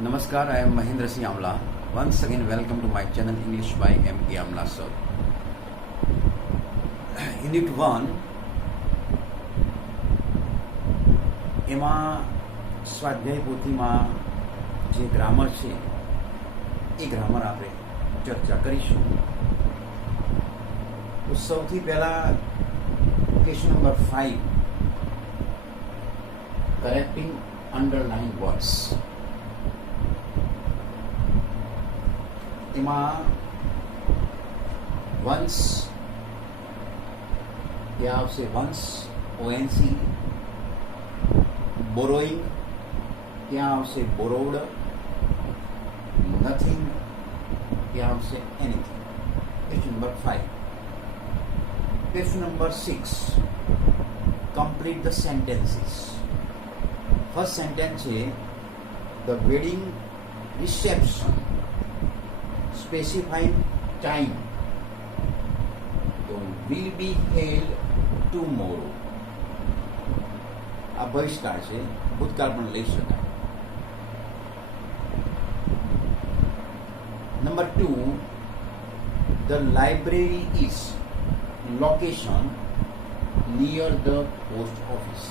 Namaskar, I am Mahendra Singh Amla. Once again, welcome to my channel English by M.K. Amla Sir. Unit 1 એમાં સ્વાધ્યાય પોથીમાં જે grammar છે એ grammar આપણે ચર્ચા કરીશું. તો સૌથી પહેલા question number 5, correcting underline words. એમાં વન્સ ત્યાં આવશે વન્સ ONC. બોરોઈંગ ત્યાં આવશે બોરોવડ. નથિંગ ત્યાં આવશે anything. Question number 5. Question number 6, complete the sentences. First sentence છે the wedding reception specifying time will be held tomorrow. આ ભવિષ્યકાળ છે, ભૂતકાળ પણ લઈ શકાય. Number 2, the library is location near the post office.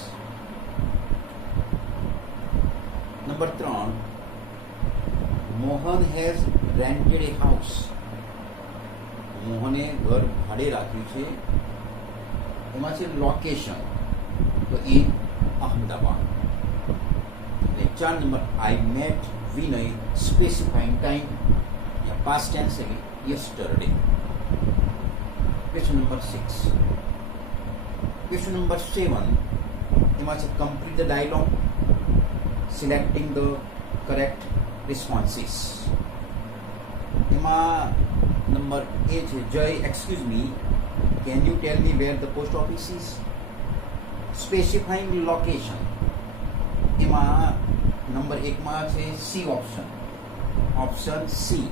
Number 3, Mohan has rented a house. મોહને ઘર ભાડે રાખ્યું છે. એમાં છે લોકેશન, તો એ અહમદાબાદ. અને 4 number, I met Vinay specifying time. Past tense છે yesterday. Question number 6. Question number 7, એમાં છે complete the dialogue selecting the correct responses. એમાં નંબર એ છે Jay, excuse me, can you tell me where the post office is? Specifying location. એમાં number 1માં છે C option. Option C,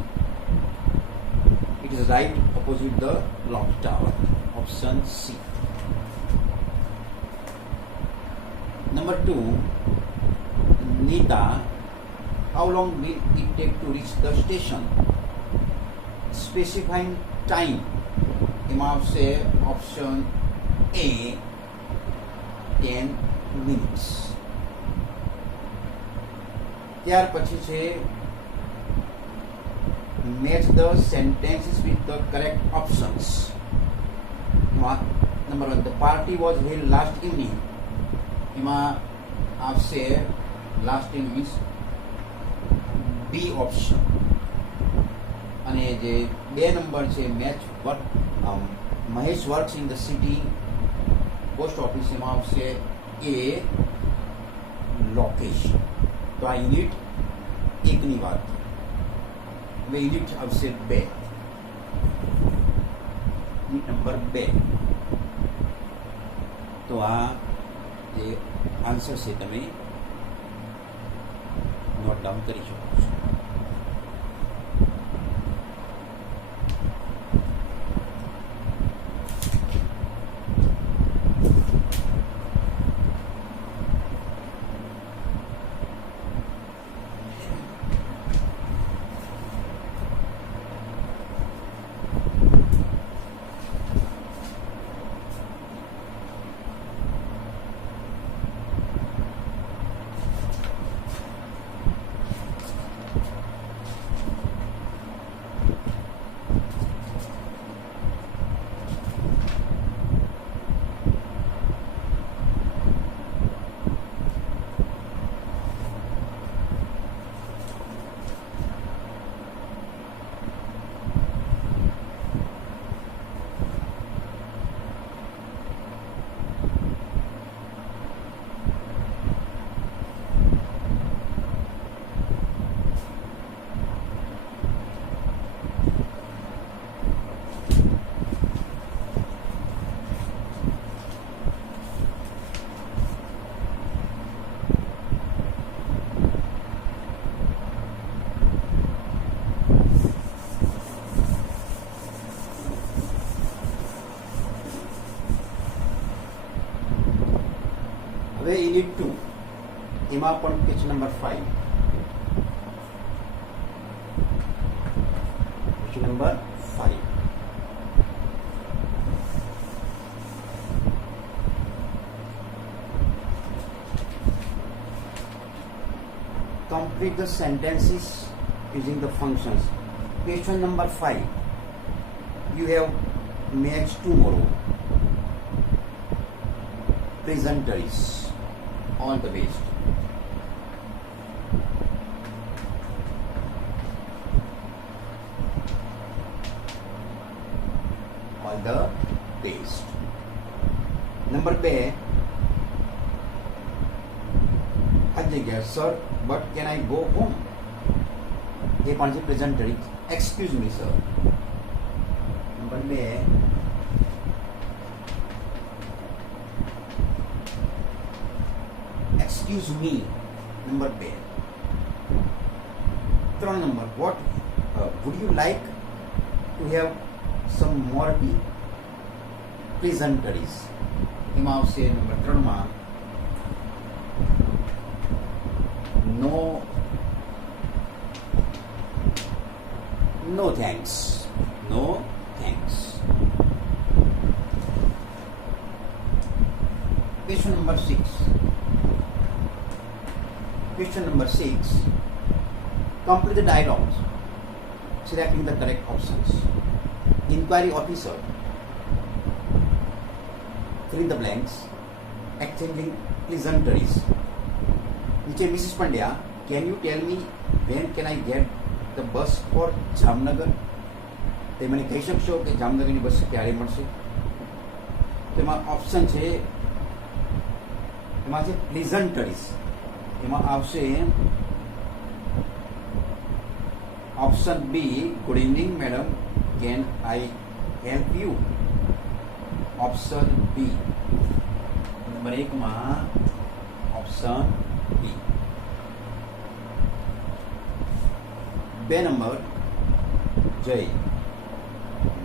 it is right opposite the clock tower. Option C. Number 2, Nita, how long will it take to reach the station? Specifying time. એમાં આવશે option A 10 minutes. ત્યાર પછી છે match the sentences with the correct options. Number 1, the party was held last evening. એમાં આવશે last evening બી option. અને જે 2 number છે match work Mahesh works in the city post office. એમાં આવશે એ લોકેશન. તો આ યુનિટ 1ની વાત. હવે યુનિટ આવશે 2. Unit number 2. તો આ જે આન્સર છે તમે નોટ ડાઉન કરી શકો છો. હવે યુનિટ 2 એમાં પણ question number 5 Question number 5. Complete the sentences using the functions. Question number 5. You have match tomorrow. Pleasantries. All the best. All the best. Number 2. Sir, but can I go home? ये પણ છે પ્રેઝન્ટરી. Excuse me, sir. Number 2. Excuse me. Number 2. 3 number. What would you like to have some more tea? Pleasantries. એમાં આવશે number 3 માં No thanks. No thanks. Question number 6. Question number 6. Complete the dialogues, selecting the correct options. Inquiry officer. Fill in the blanks. Exchanging pleasantries. Mrs. Pandya, can you tell me when can I get the bus for Jamnagar? તે મને કહી શકશો કે જામનગરની બસ ક્યારે મળશે? તેમાં option છે, એમાં છે પ્લીઝન્ટરીઝ. એમાં આવશે option B, good evening madam, can I help you? Option B. Number 1 માં option B. 2 number, Jay,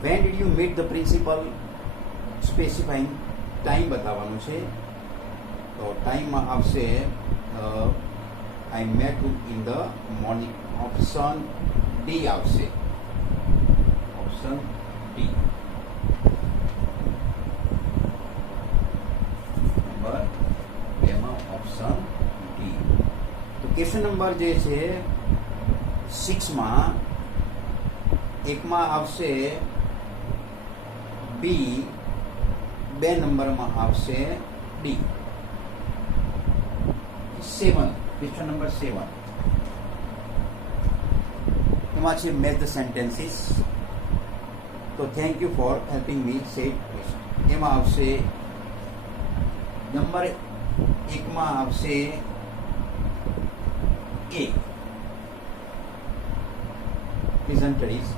when did you meet the principal? Specifying time બતાવવાનું છે. તો ટાઈમમાં આવશે I met in the morning. Option D આવશે. Option D. Number 2 માં option D. તો question number જે છે 6 માં 1 માં આવશે બી, 2 નંબરમાં આવશે ડી. 7, ક્વેશ્ચન નંબર 7, એમાં છે મેચ ધ સેન્ટેન્સીસ. તો thank you for helping me set. એમાં આવશે નંબર 1 માં આવશે એ, pleasantries.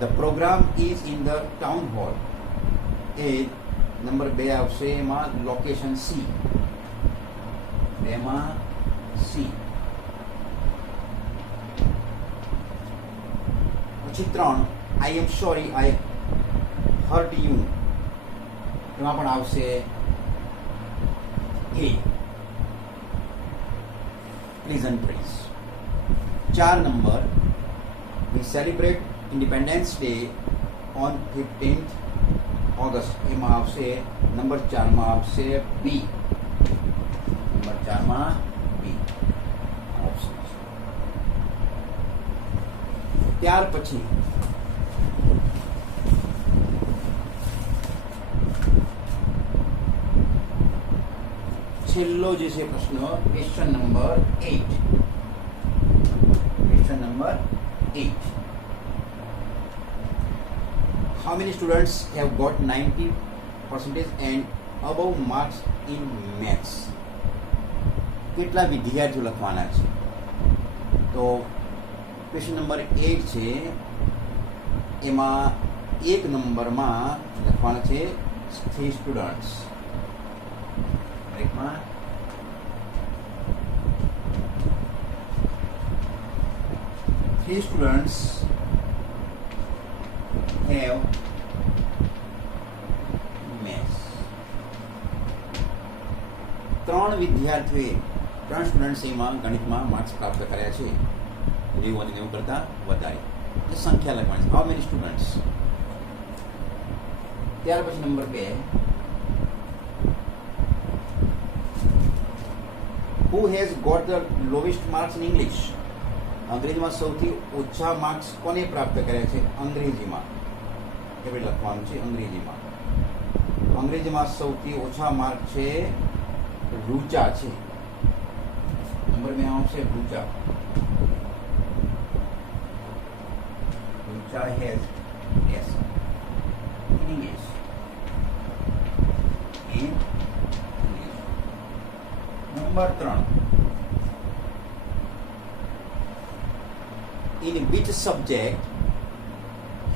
The program is in the town hall. A number 2 આવશે. એમાં લોકેશન સી. 2 માં સી. પછી 3, I am sorry I hurt you. એમાં પણ આવશે એ, pleasantries. 4 number, we celebrate Independence Day on 15th August. એમાં આવશે નંબર 4 માં આવશે બી. નંબર 4 માં બી ઓપ્શન. ત્યાર પછી છેલ્લો જે છે પ્રશ્ન, question number 8. Question number 8. How many students have got 90% and above marks in maths? કેટલા વિદ્યાર્થીઓ લખવાના છે? તો ક્વેશ્ચન નંબર 8 છે. એમાં 1 નંબરમાં લખવાના છે 3 સ્ટુડન્ટ્સ. એકમાં 3 students have maths. 3 વિદ્યાર્થીઓએ 3 સ્ટુડન્ટ્સ એમાં ગણિતમાં માર્ક્સ પ્રાપ્ત કર્યા છે. 90 કરતાં વધારે. એ સંખ્યા લખવાની છે. How many students. ત્યાર પછી number 2, who has got the lowest marks in English. અંગ્રેજીમાં સૌથી ઓછા માર્ક્સ કોને પ્રાપ્ત કર્યા છે? અંગ્રેજીમાં કેવી લખવાનું છે? અંગ્રેજીમાં સૌથી ઓછા માર્ક છે રૂચા છે. નંબર 2 આવશે Rucha. Rucha has yes in English. Number 3, in which subject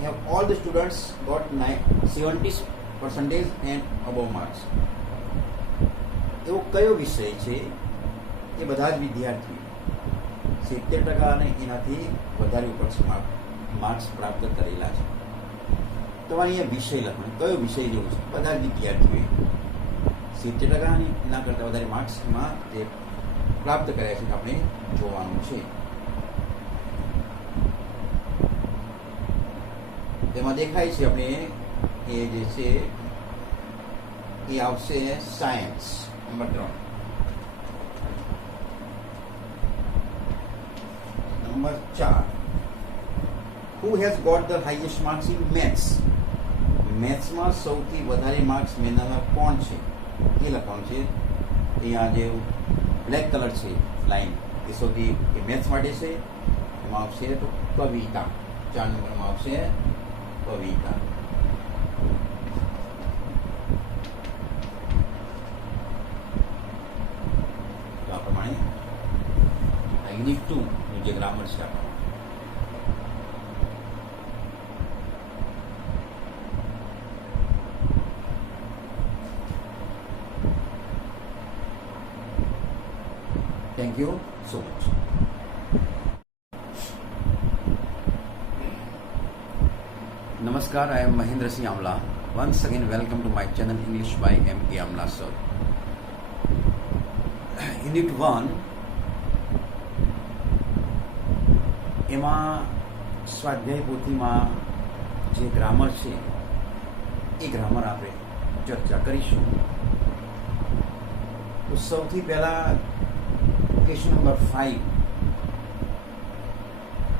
have all the students got 70% and above marks. એવો કયો વિષય છે એ બધા જ વિદ્યાર્થીઓ 70% અને એનાથી વધારે ઉપર માર્ક્સ પ્રાપ્ત કરેલા છે. તમારે અહીંયા વિષય લખવાનો, કયો વિષય જેવું છે? બધા જ વિદ્યાર્થીઓએ 70% અને એના કરતાં વધારે માર્ક્સમાં જે પ્રાપ્ત કર્યા છે આપણે જોવાનું છે. તેમાં દેખાય છે આપણે એ જે છે એ આવશે science. Number 3. Number 4, who has got the highest marks in maths. મેથ્સમાં સૌથી વધારે માર્ક્સ મેળવનાર કોણ છે એ લખવાનું છે. અહીંયા જે બ્લેક કલર છે લાઈન એ સૌથી એ મેથ્સ માટે છે. એમાં આવશે તો કવિતા. 4 નંબરમાં આવશે કવિતા. તો આ પ્રમાણે યુનિટ 2 નું જે ગ્રામર છે આપણું. Thank you so much. Namaskar, I am Mahendra Singh Amla. Once again, welcome to my channel English by M.K. Amla sir. Unit 1 એમાં સ્વાધ્યાય પોથીમાં જે ગ્રામર છે એ ગ્રામર આપણે ચર્ચા કરીશું. તો સૌથી પહેલા question number 5,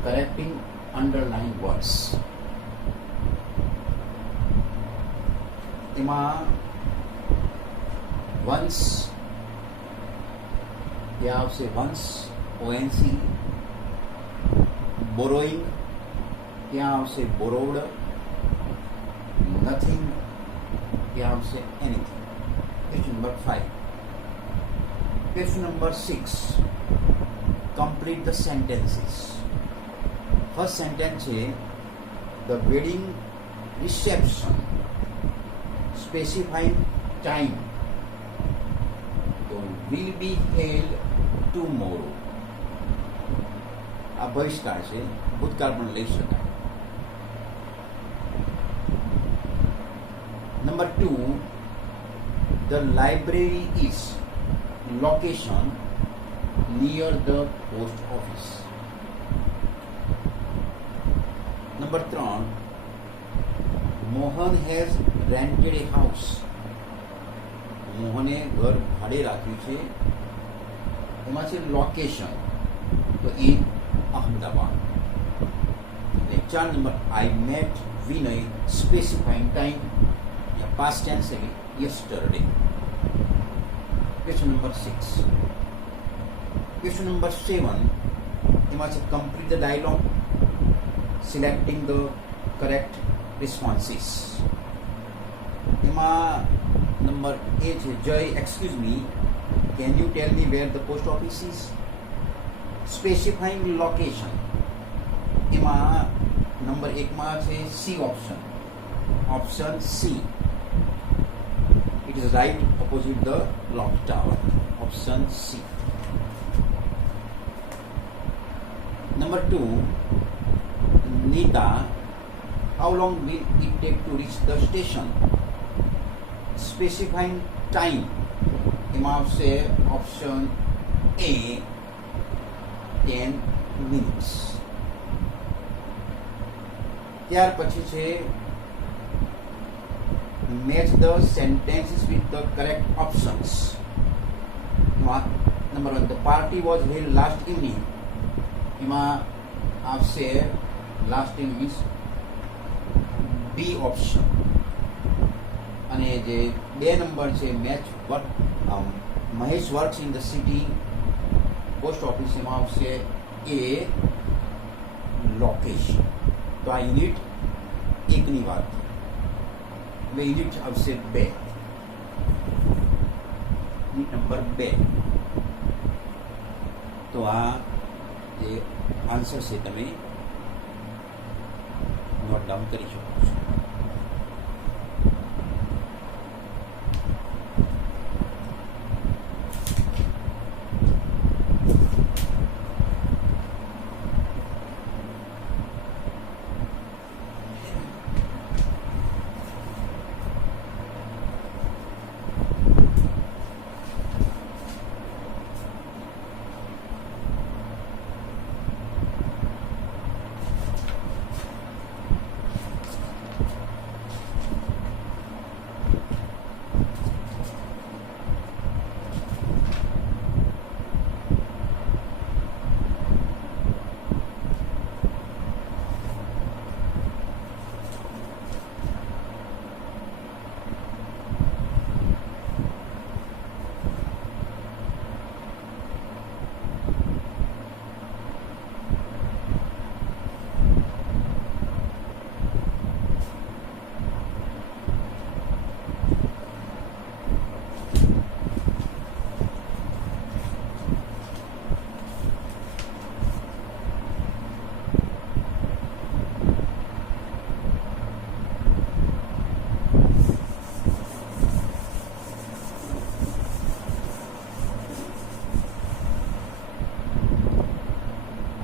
correcting underline words. એમાં વન્સ ત્યાં આવશે વન્સ ONC. બોરોઈંગ ત્યાં આવશે બોરોવડ. નથિંગ ત્યાં આવશે anything. Question number 5. Question number 6. Complete the sentences. First sentence is the wedding reception. Specifying time. So will be held tomorrow. આ બહિષ્કાર છે, ભૂતકાળ પણ લઈ શકાય. Number 2. The library is location near the post office. Number 3. Mohan has rented a house. મોહને ઘર ભાડે રાખ્યું છે. એમાં છે લોકેશન, તો in Ahmedabad. 4 number, I met Vinay specifying time. या past tense है yesterday. Question number 6. Question number 7. એમાં છે complete the dialogue, selecting the correct responses. એમાં નંબર A છે Jay, excuse me, can you tell me where the post office is? Specifying location. એમાં number 1 માં છે C option. Option C. It is right opposite the clock tower. Option C. Number 2. Nita, how long will it take to reach the station? Specifying time. એમાં આવશે option A, 10 minutes. ત્યાર પછી છે match the sentences with the correct options. Number 1, the party was held last evening. એમાં આવશે last in means B option. અને જે 2 number છે match work Mahesh works in the city post office, એમાં આવશે એ લોકેશન. તો આ યુનિટ 1ની વાત. હવે યુનિટ આવશે 2. Unit number 2. તો આ જે આન્સર છે તમે નોટ ડાઉન કરી શકો છો.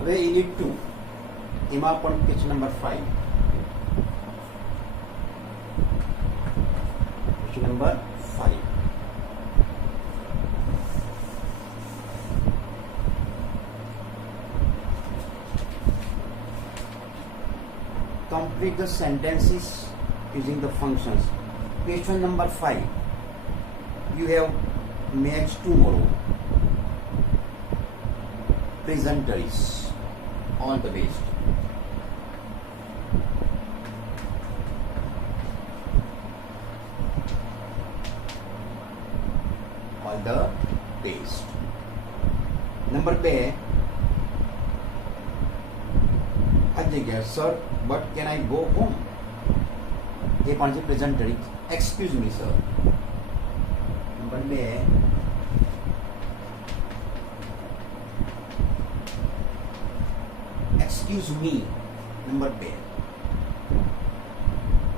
હવે યુનિટ 2 એમાં પણ question number 5. Question number 5. Complete the sentences using the functions. Question number 5. You have match tomorrow. Presentaries. All the best. All the best. Number 2. Sir, but can I go home? A પણ છે પ્રેઝન્ટરી. Excuse me, sir. Number 2. Excuse me. Number 2.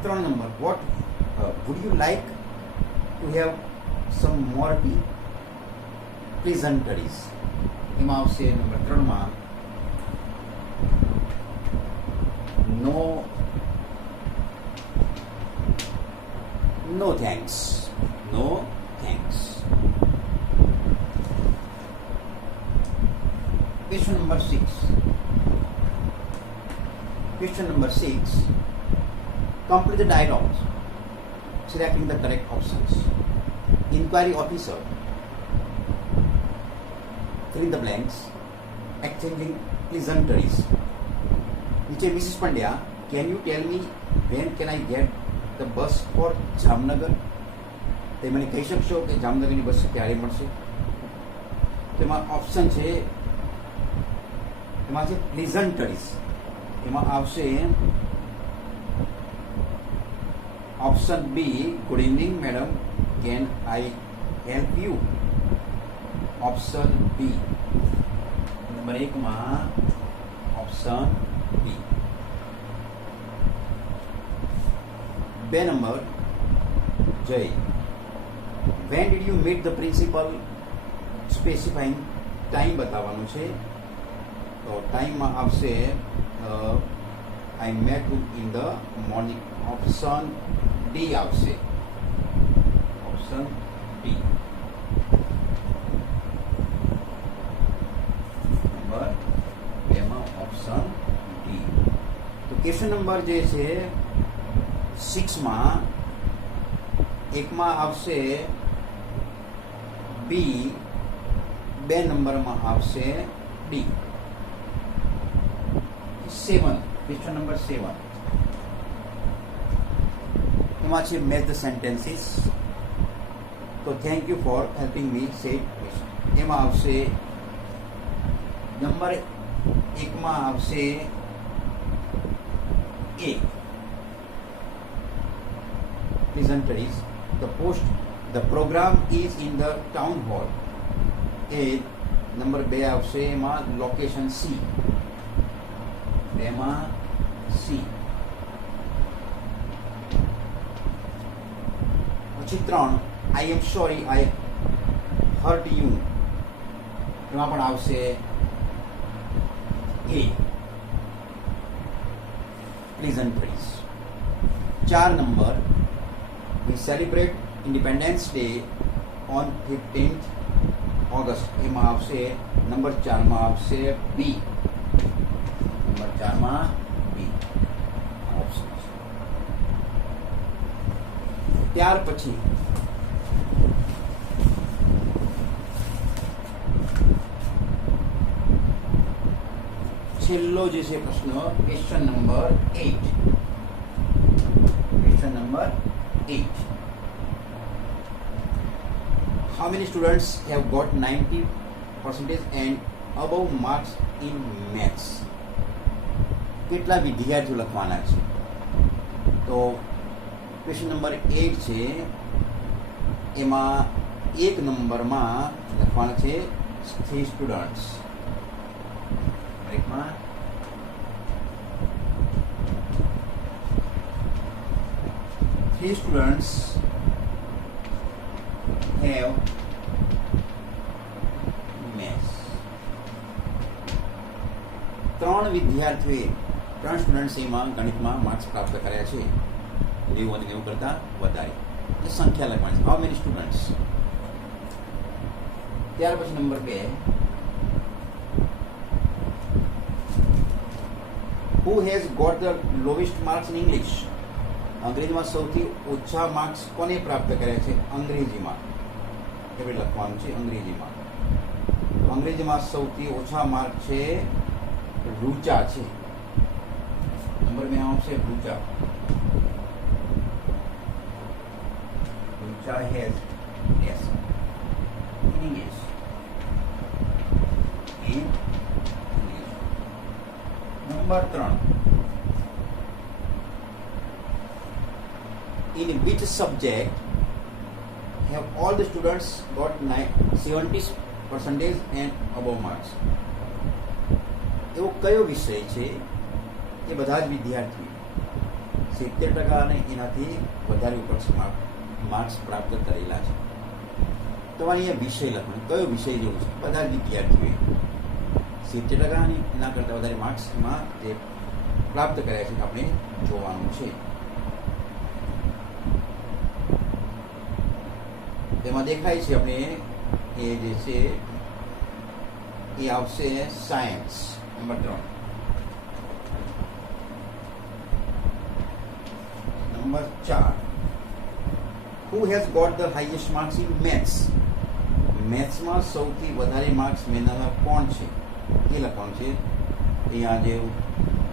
3 number. What would you like to have some more tea? Pleasantries. એમાં આવશે number 3 માં no thanks. No thanks. Question number 6. Question number 6. Complete the dialogues, selecting the correct options. Inquiry officer. Fill in the blanks. Exchanging pleasantries. Niche Mrs. Pandya, can you tell me when can I get the bus for Jamnagar? તે મને કહી શકશો કે જામનગરની બસ ક્યારે મળશે? તેમાં option છે, એમાં છે પ્લીઝન્ટરીઝ. એમાં આવશે option B, good evening madam, can I help you? Option B. Number 1 માં option B. 2 number Jay, when did you meet the principal? Specifying time બતાવવાનું છે. તો ટાઈમમાં આવશે I met him in the morning. Option D આવશે. Option D. Number 2 માં option D. તો question number જે છે 6માં એકમાં આવશે બી, 2 નંબરમાં આવશે ડી. 7, ક્વેશ્ચન નંબર 7 એમાં છે મેચ ધ સેન્ટેન્સીસ. તો thank you for helping me set question. એમાં આવશે નંબર 1માં આવશે A. Pleasantries. The program is in the town hall. A. Number 2 આવશે એમાં લોકેશન C. 2માં C. પછી 3 I am sorry I hurt you. એમાં પણ આવશે A. Pleasantries. 4 number we celebrate Independence Day on 15th August. એમાં આવશે number 4માં આવશે B. Number 4માં B option છે. ત્યાર પછી છેલ્લો જે છે પ્રશ્ન question number 8. Question number 8. How many students have got 90% and above marks in maths? કેટલા વિદ્યાર્થીઓ લખવાના છે? તો ક્વેશ્ચન નંબર 8 છે એમાં 1 નંબરમાં લખવાના છે 3 સ્ટુડન્ટ્સ. માં 3 students have maths. 3 વિદ્યાર્થીઓએ 3 સ્ટુડન્ટ્સ એમાં ગણિતમાં માર્ક્સ પ્રાપ્ત કર્યા છે. 90 અને 90 કરતા વધારે એ સંખ્યા લખવાની છે. How many students. ત્યાર પછી number 2 who has got the lowest marks in English. અંગ્રેજીમાં સૌથી ઓછા માર્ક્સ કોને પ્રાપ્ત કર્યા છે? અંગ્રેજીમાં. કેવી લખવાનું છે? અંગ્રેજીમાં. અંગ્રેજીમાં સૌથી ઓછા માર્ક છે રૂચા છે. નંબર 2 આવશે Rucha. Rucha has yes in English. Number 3 in which subject have all the students got 70% and above marks. એવો કયો વિષય છે એ બધા જ વિદ્યાર્થી 70% અને એનાથી વધારે ઉપર માર્ક્સ પ્રાપ્ત કરેલા છે. તમારે અહીંયા વિષય લખવાનો કયો વિષય જેવું છે? બધા જ વિદ્યાર્થીઓએ 70% અને એના કરતાં વધારે માર્ક્સમાં જે પ્રાપ્ત કર્યા છે આપણે જોવાનું છે. તેમાં દેખાય છે આપણે એ જે છે એ આવશે science. Number 3. Number 4 who has got the highest marks in maths. મેથ્સમાં સૌથી વધારે માર્ક્સ મેળવનાર કોણ છે એ લખવાનું છે. અહીંયા જે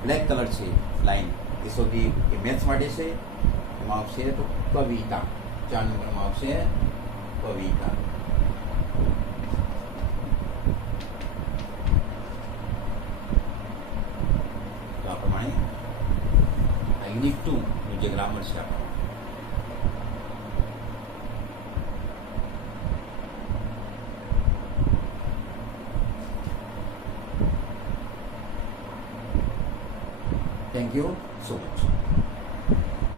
બ્લેક કલર છે લાઈન એ સૌથી એ મેથ્સ માટે છે. એમાં આવશે તો કવિતા. 4 નંબરમાં આવશે કવિતા. તો આ પ્રમાણે આ યુનિટ 2 નું જે ગ્રામર છે આપણું. Thank you so much.